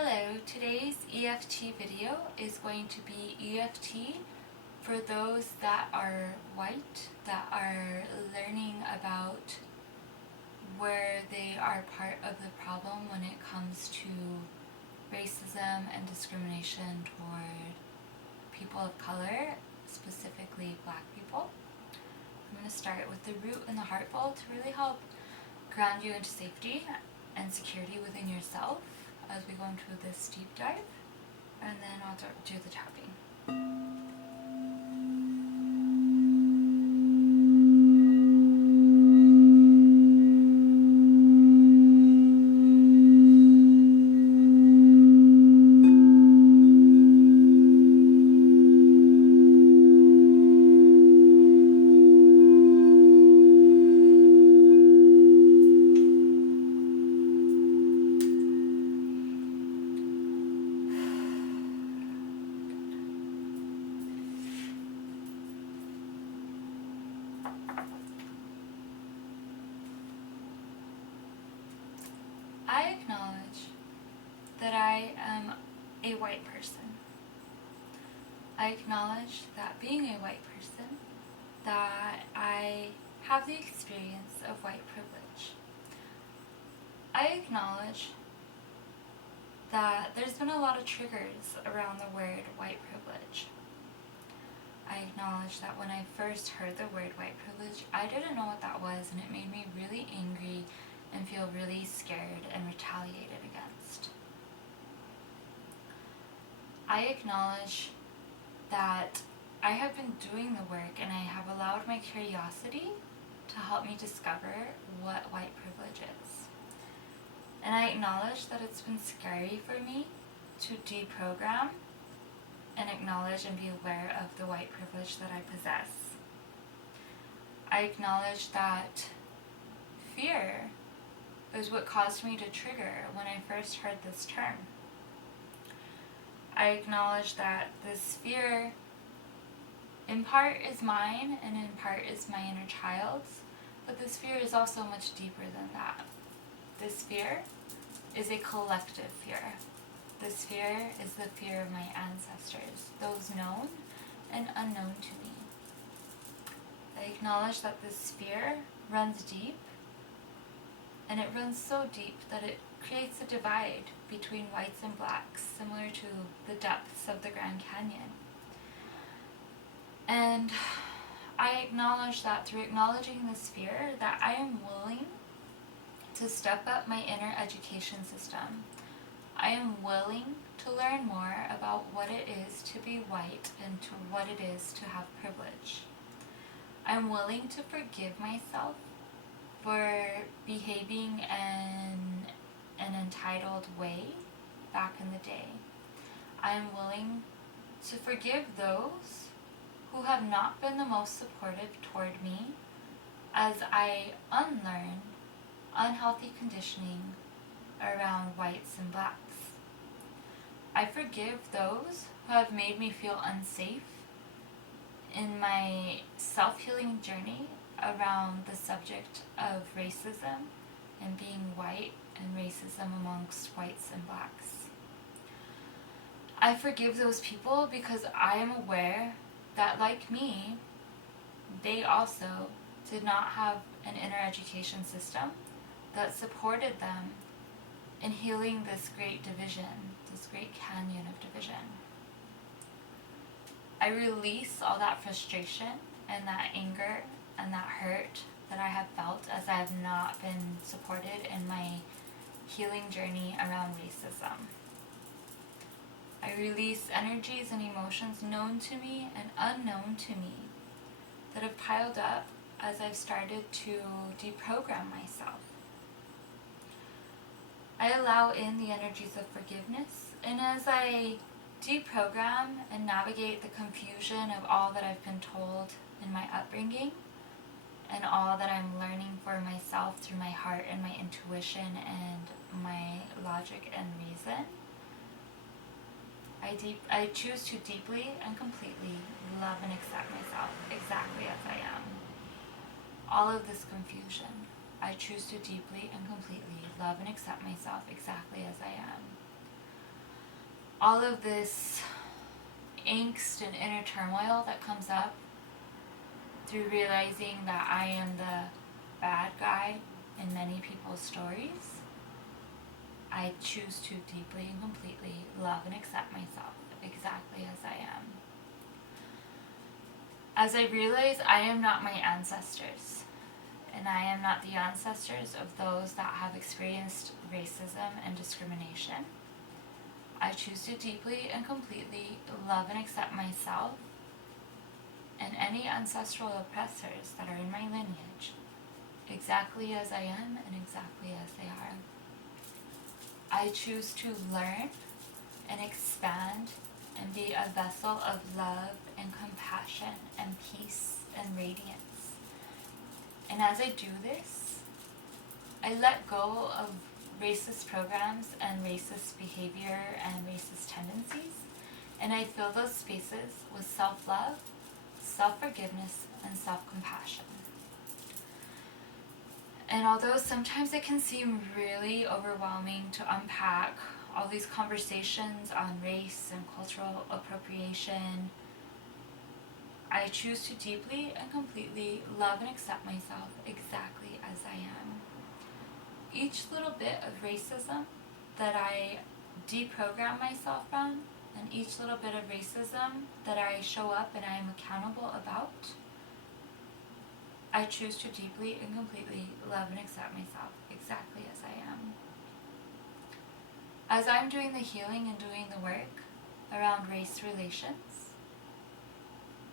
Hello, today's EFT video is going to be EFT for those that are white, that are learning about where they are part of the problem when it comes to racism and discrimination toward people of color, specifically Black people. I'm going to start with the root and the heart bowl to really help ground you into safety and security within yourself as we go into this deep dive, and then I'll do the tapping. I acknowledge that I am a white person. I acknowledge that being a white person, that I have the experience of white privilege. I acknowledge that there's been a lot of triggers around the word white privilege. I acknowledge that when I first heard the word white privilege, I didn't know what that was, and it made me really angry and feel really scared and retaliated against. I acknowledge that I have been doing the work and I have allowed my curiosity to help me discover what white privilege is. And I acknowledge that it's been scary for me to deprogram and acknowledge and be aware of the white privilege that I possess. I acknowledge that fear is what caused me to trigger when I first heard this term. I acknowledge that this fear in part is mine and in part is my inner child's, but this fear is also much deeper than that. This fear is a collective fear. This fear is the fear of my ancestors, those known and unknown to me. I acknowledge that this fear runs deep, and it runs so deep that it creates a divide between whites and blacks, similar to the depths of the Grand Canyon. And I acknowledge that through acknowledging this fear, that I am willing to step up my inner education system. I am willing to learn more about what it is to be white and to what it is to have privilege. I'm willing to forgive myself for behaving in an entitled way back in the day. I am willing to forgive those who have not been the most supportive toward me as I unlearn unhealthy conditioning around whites and blacks. I forgive those who have made me feel unsafe in my self-healing journey around the subject of racism and being white and racism amongst whites and blacks. I forgive those people because I am aware that, like me, they also did not have an inner education system that supported them in healing this great division, this great canyon of division. I release all that frustration and that anger and that hurt that I have felt as I have not been supported in my healing journey around racism. I release energies and emotions known to me and unknown to me that have piled up as I've started to deprogram myself. I allow in the energies of forgiveness, and as I deprogram and navigate the confusion of all that I've been told in my upbringing and all that I'm learning for myself through my heart and my intuition and my logic and reason, I choose to deeply and completely love and accept myself exactly as I am. All of this confusion, I choose to deeply and completely love and accept myself exactly as I am. all of this angst and inner turmoil that comes up through realizing that I am the bad guy in many people's stories, I choose to deeply and completely love and accept myself exactly as I am. As I realize I am not my ancestors, and I am not the ancestors of those that have experienced racism and discrimination, I choose to deeply and completely love and accept myself and any ancestral oppressors that are in my lineage exactly as I am and exactly as they are. I choose to learn and expand and be a vessel of love and compassion and peace and radiance. And as I do this, I let go of racist programs and racist behavior and racist tendencies, and I fill those spaces with self-love, self-forgiveness, and self-compassion. And although sometimes it can seem really overwhelming to unpack all these conversations on race and cultural appropriation, I choose to deeply and completely love and accept myself exactly as I am. Each little bit of racism that I deprogram myself from, and each little bit of racism that I show up and I am accountable about, I choose to deeply and completely love and accept myself exactly as I am. As I'm doing the healing and doing the work around race relations,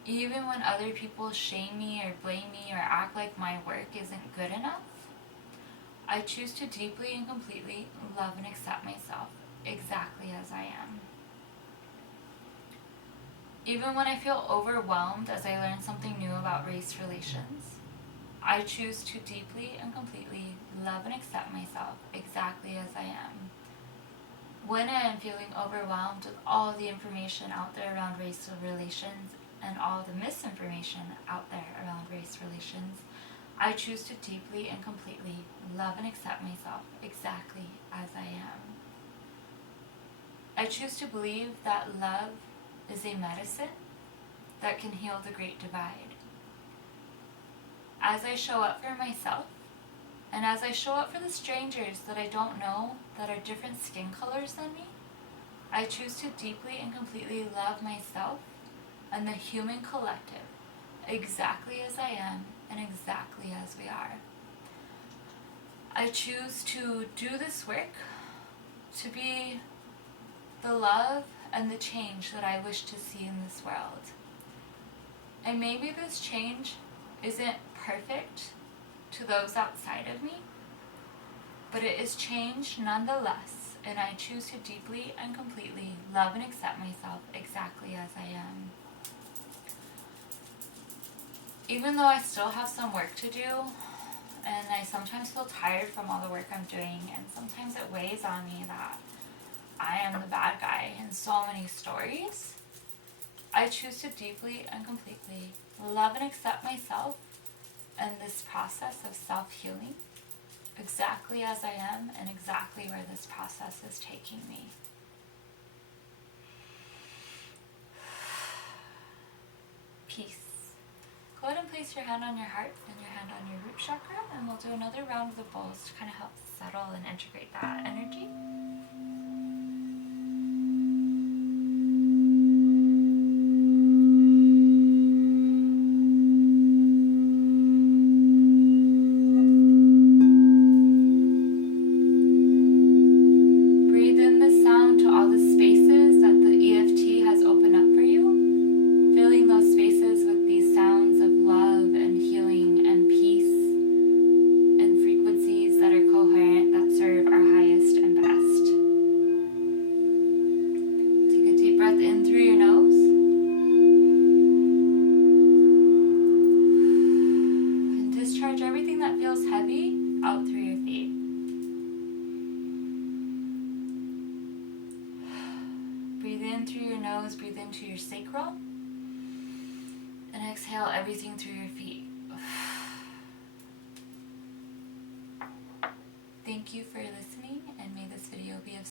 even when other people shame me or blame me or act like my work isn't good enough, I choose to deeply and completely love and accept myself exactly as I am. Even when I feel overwhelmed as I learn something new about race relations, I choose to deeply and completely love and accept myself exactly as I am. When I am feeling overwhelmed with all the information out there around race relations and all the misinformation out there around race relations, I choose to deeply and completely love and accept myself exactly as I am. I choose to believe that love is a medicine that can heal the great divide. As I show up for myself, and as I show up for the strangers that I don't know that are different skin colors than me, I choose to deeply and completely love myself and the human collective exactly as I am and exactly as we are. I choose to do this work to be the love and the change that I wish to see in this world. And maybe this change isn't perfect to those outside of me, but it is change nonetheless, and I choose to deeply and completely love and accept myself exactly as I am. Even though I still have some work to do, and I sometimes feel tired from all the work I'm doing, and sometimes it weighs on me that I am the bad guy in so many stories, I choose to deeply and completely love and accept myself and this process of self-healing exactly as I am and exactly where this process is taking me. Peace. Go ahead and place your hand on your heart and your hand on your root chakra, and we'll do another round of the bowls to kind of help settle and integrate that energy. Breathe in the sound to all the spaces that the EFT has opened up for you, filling those spaces with these sounds of love and healing and peace and frequencies that are coherent, that serve our highest and best. Take a deep breath in through your nose and discharge everything that feels heavy out through your feet. Breathe in through your nose, breathe into your sacral, and exhale everything through your feet. Thank you for listening, and may this video be of